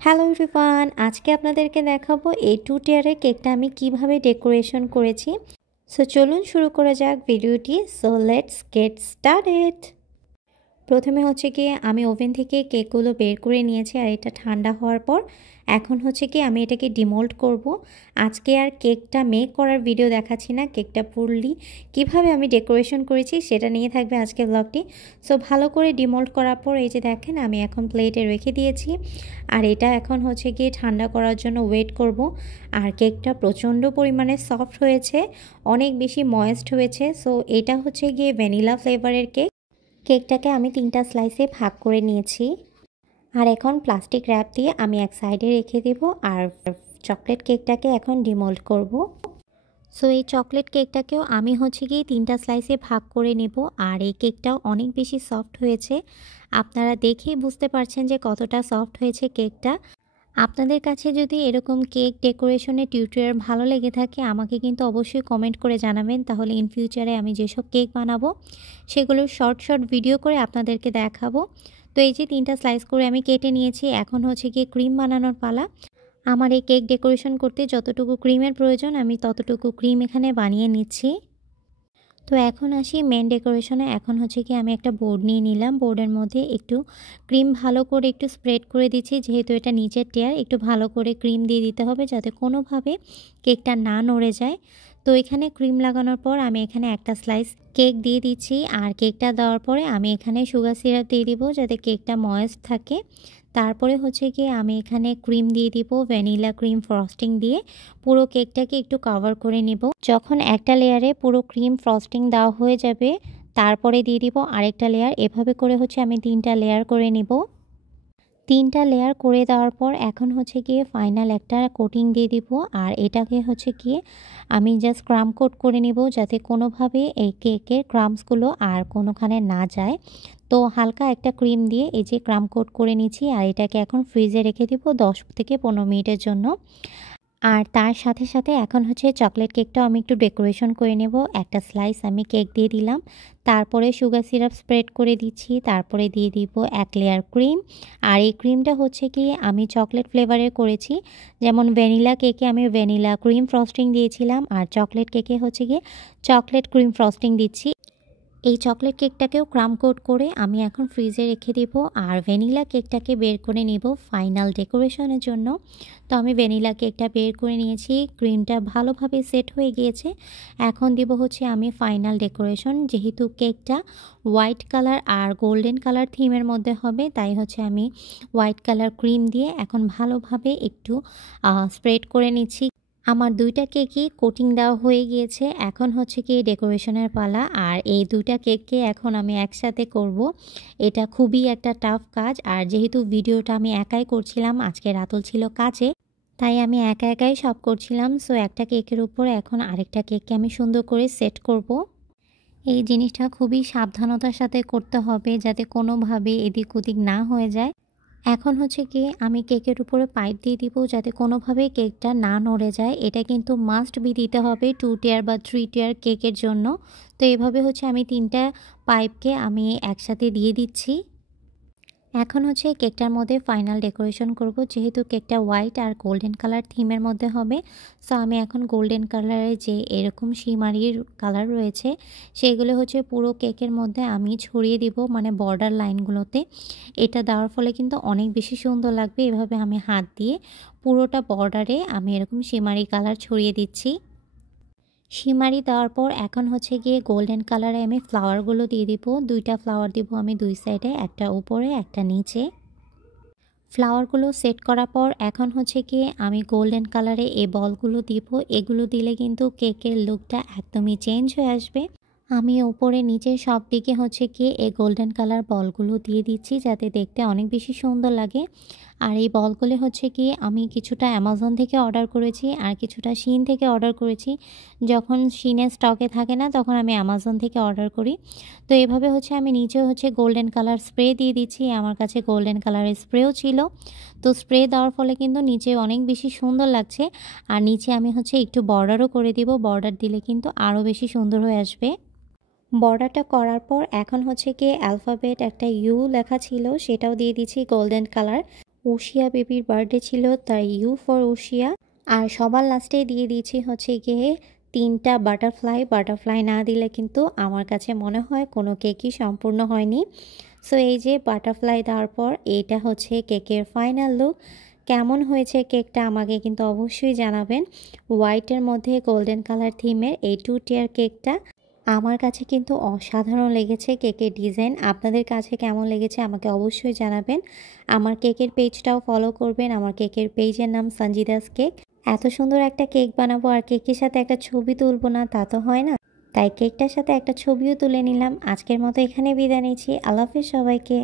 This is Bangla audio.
হ্যালো এভরিওয়ান, আজকে আপনাদেরকে দেখাবো এই 2 টিয়ারের কেকটা আমি কিভাবে ডেকোরেশন করেছি। সো চলুন শুরু করা যাক ভিডিওটি। So let's get started. প্রথমে হচ্ছে গিয়ে আমি ওভেন থেকে কেকগুলো বের করে নিয়েছি, আর এটা ঠান্ডা হওয়ার পর এখন হচ্ছে কি আমি এটাকে ডিমোল্ড করব। আজকে আর কেকটা মেক করার ভিডিও দেখাচ্ছি না, কেকটা পুরলি কিভাবে আমি ডেকোরেশন করেছি সেটা নিয়ে থাকবে আজকে ব্লগটি। সো ভালো করে ডিমোল্ড করার পর এই যে দেখেন আমি এখন প্লেটে রেখে দিয়েছি, আর এটা এখন হচ্ছে গিয়ে ঠান্ডা করার জন্য ওয়েট করব। আর কেকটা প্রচণ্ড পরিমাণে সফট হয়েছে, অনেক বেশি ময়েস্ট হয়েছে। সো এটা হচ্ছে গিয়ে ভ্যানিলা ফ্লেভারের কেক। কেকটাকে আমি 3টা স্লাইসে ভাগ করে নিয়েছি, আর এখন প্লাস্টিক র্যাপ দিয়ে আমি এক সাইডে রেখে দেব। আর চকলেট কেকটাকে এখন ডিমোল্ড করব। সো এই চকলেট কেকটাকেও আমি হচ্ছে গিয়ে 3টা স্লাইসে ভাগ করে নেব। আর এই কেকটাও অনেক বেশি সফট হয়েছে, আপনারা দেখেই বুঝতে পারছেন যে কতটা সফট হয়েছে কেকটা। আপনাদের কাছে যদি এরকম কেক ডেকোরেশনের টিউটোরিয়াল ভালো লেগে থাকে আমাকে কিন্তু অবশ্যই কমেন্ট করে জানাবেন, তাহলে ইন ফিউচারে আমি যেসব কেক বানাবো সেগুলোর শর্ট ভিডিও করে আপনাদেরকে দেখাবো। তো এই যে 3টা স্লাইস করে আমি কেটে নিয়েছি, এখন হচ্ছে গিয়ে ক্রিম বানানোর পালা। আমার এই কেক ডেকোরেশন করতে যতটুকু ক্রিমের প্রয়োজন আমি ততটুকু ক্রিম এখানে বানিয়ে নিচ্ছি। তো এখন আসি মেন ডেকোরেশনে। এখন হচ্ছে কি আমি একটা বোর্ড নিয়ে নিলাম, বোর্ডের মধ্যে একটু ক্রিম ভালো করে একটু স্প্রেড করে দিচ্ছি, যেহেতু এটা নিচের টিয়ার একটু ভালো করে ক্রিম দিয়ে দিতে হবে যাতে কোনোভাবে কেকটা না নড়ে যায়। তো এখানে ক্রিম লাগানোর পর আমি এখানে একটা স্লাইস কেক দিয়ে দিচ্ছি, আর কেকটা দেওয়ার পরে আমি এখানে সুগার সিরাপ দিয়ে দিব যাতে কেকটা ময়েস্ট থাকে। তারপরে হচ্ছে কি আমি এখানে ক্রিম দিয়ে দিব, ভ্যানিলা ক্রিম ফ্রস্টিং দিয়ে পুরো কেকটাকে একটু কভার করে নেব। যখন একটা লেয়ারে পুরো ক্রিম ফ্রস্টিং দেওয়া হয়ে যাবে তারপরে দিয়ে দিব আরেকটা লেয়ার। এভাবে করে হচ্ছে আমি 3টা লেয়ার করে নেব। 3টা লেয়ার করে দেওয়ার পর এখন হচ্ছে গিয়ে ফাইনাল একটা কোটিং দিয়ে দিব, আর এটাকে হচ্ছে গিয়ে আমি জাস্ট ক্রাম কোট করে নিব যাতে কোনোভাবে এই কেকের ক্রামসগুলো আর কোনোখানে না যায়। তো হালকা একটা ক্রিম দিয়ে এই যে ক্রাম কোট করে নিচ্ছি, আর এটাকে এখন ফ্রিজে রেখে দিব 10 থেকে 15 মিনিটের জন্য। আর তার সাথে সাথে এখন হচ্ছে চকলেট কেকটাও আমি একটু ডেকোরেশন করে নেব। একটা স্লাইস আমি কেক দিয়ে দিলাম, তারপরে সুগার সিরাপ স্প্রেড করে দিচ্ছি, তারপরে দিয়ে দিব এক লেয়ার ক্রিম। আর এই ক্রিমটা হচ্ছে কি আমি চকলেট ফ্লেভারের করেছি, যেমন ভ্যানিলা কেকে আমি ভ্যানিলা ক্রিম ফ্রস্টিং দিয়েছিলাম, আর চকলেট কেকে হচ্ছে গিয়ে চকলেট ক্রিম ফ্রস্টিং দিচ্ছি। এই চকলেট কেকটাকেও ক্রাম কোট করে আমি এখন ফ্রিজে রেখে দেব, আর ভ্যানিলা কেকটাকে বের করে নেব ফাইনাল ডেকোরেশনের জন্য। তো আমি ভ্যানিলা কেকটা বের করে নিয়েছি, ক্রিমটা ভালোভাবে সেট হয়ে গিয়েছে। এখন দিব হচ্ছে আমি ফাইনাল ডেকোরেশন। যেহেতু কেকটা হোয়াইট কালার আর গোল্ডেন কালার থিমের মধ্যে হবে, তাই হচ্ছে আমি হোয়াইট কালার ক্রিম দিয়ে এখন ভালোভাবে একটু স্প্রেড করে নিচ্ছি। আমার 2টা কেকই কোটিং দেওয়া হয়ে গিয়েছে, এখন হচ্ছে কি ডেকোরেশনের পালা। আর এই 2টা কেককে এখন আমি একসাথে করব, এটা খুবই একটা টাফ কাজ। আর যেহেতু ভিডিওটা আমি একাই করছিলাম, আজকে রাতুল ছিল কাজে, তাই আমি একাই সব করছিলাম। সো একটা কেকের উপর এখন আরেকটা কেককে আমি সুন্দর করে সেট করব। এই জিনিসটা খুবই সাবধানতার সাথে করতে হবে যাতে কোনোভাবে এদিক ওদিক না হয়ে যায়। এখন হচ্ছে কি আমি কেকের উপরে পাইপ দিয়ে দিব যাতে কোনোভাবেই কেকটা না নড়ে যায়। এটা কিন্তু মাস্ট বি দিতে হবে 2 টিয়ার বা 3 টিয়ার কেকের জন্য। তো এভাবে হচ্ছে আমি 3টা পাইপকে আমি একসাথে দিয়ে দিচ্ছি। এখন হচ্ছে কেকটার মধ্যে ফাইনাল ডেকোরেশন করব, যেহেতু কেকটা হোয়াইট আর গোল্ডেন কালার থিমের মধ্যে হবে। সো আমি এখন গোল্ডেন কালারের যে এরকম শিমারির কালার রয়েছে সেগুলো হচ্ছে পুরো কেকের মধ্যে আমি ছড়িয়ে দিব, মানে বর্ডার লাইনগুলোতে। এটা দেওয়ার ফলে কিন্তু অনেক বেশি সুন্দর লাগবে। এভাবে আমি হাত দিয়ে পুরোটা বর্ডারে আমি এরকম শিমারি কালার ছড়িয়ে দিচ্ছি। শিমারি দেওয়ার পর এখন হচ্ছে গিয়ে গোল্ডেন কালারে আমি ফ্লাওয়ারগুলো দিয়ে দিব। 2টা ফ্লাওয়ার দিব আমি 2 সাইডে, একটা উপরে একটা নিচে। ফ্লাওয়ারগুলো সেট করার পর এখন হচ্ছে গিয়ে আমি গোল্ডেন কালারে এই বলগুলো দিব। এগুলো দিলে কিন্তু কেকের লুকটা একদমই চেঞ্জ হয়ে আসবে। আমি উপরে নিচে সব দিকে হচ্ছে গিয়ে এই গোল্ডেন কালার বলগুলো দিয়ে দিচ্ছি যাতে দেখতে অনেক বেশি সুন্দর লাগে। আর এই বলগুলো হচ্ছে কি আমি কিছুটা অ্যামাজন থেকে অর্ডার করেছি আর কিছুটা শিন থেকে অর্ডার করেছি। যখন শিনের স্টকে থাকে না তখন আমি অ্যামাজন থেকে অর্ডার করি। তো এভাবে হচ্ছে আমি নিচেও হচ্ছে গোল্ডেন কালার স্প্রে দিয়ে দিচ্ছি। আমার কাছে গোল্ডেন কালারের স্প্রেও ছিল, তো স্প্রে দেওয়ার ফলে কিন্তু নিচে অনেক বেশি সুন্দর লাগছে। আর নিচে আমি হচ্ছে একটু বর্ডারও করে দিব, বর্ডার দিলে কিন্তু আরও বেশি সুন্দর হয়ে আসবে। বর্ডারটা করার পর এখন হচ্ছে কি অ্যালফাবেট একটা ইউ লেখা ছিল সেটাও দিয়ে দিচ্ছি গোল্ডেন কালার। উশিয়া বেবির বার্থডে ছিল, তাই ইউ ফর উশিয়া। আর সবার লাস্টে দিয়ে দিয়েছি হচ্ছে গিয়ে 3টা বাটারফ্লাই না দিলে কিন্তু আমার কাছে মনে হয় কোনো কেকই সম্পূর্ণ হয়নি। সো এই যে বাটারফ্লাই দেওয়ার পর এইটা হচ্ছে কেকের ফাইনাল লুক। কেমন হয়েছে কেকটা আমাকে কিন্তু অবশ্যই জানাবেন। হোয়াইটের মধ্যে গোল্ডেন কালার থিমের এই 2 টিয়ার কেকটা আমার কাছে কিন্তু অসাধারণ লেগেছে। কেকের ডিজাইন আপনাদের কাছে কেমন লেগেছে আমাকে অবশ্যই জানাবেন। আমার কেকের পেজটাও ফলো করবেন। আমার কেকের পেজের নাম সঞ্জিদাস কেক। এত সুন্দর একটা কেক বানাবো আর কেকের সাথে একটা ছবি তুলবো না, তা তো হয় না। তাই কেকটার সাথে একটা ছবিও তুলে নিলাম। আজকের মতো এখানে বিদায় নিচ্ছি। আল্লাহ হাফেজ সবাইকে।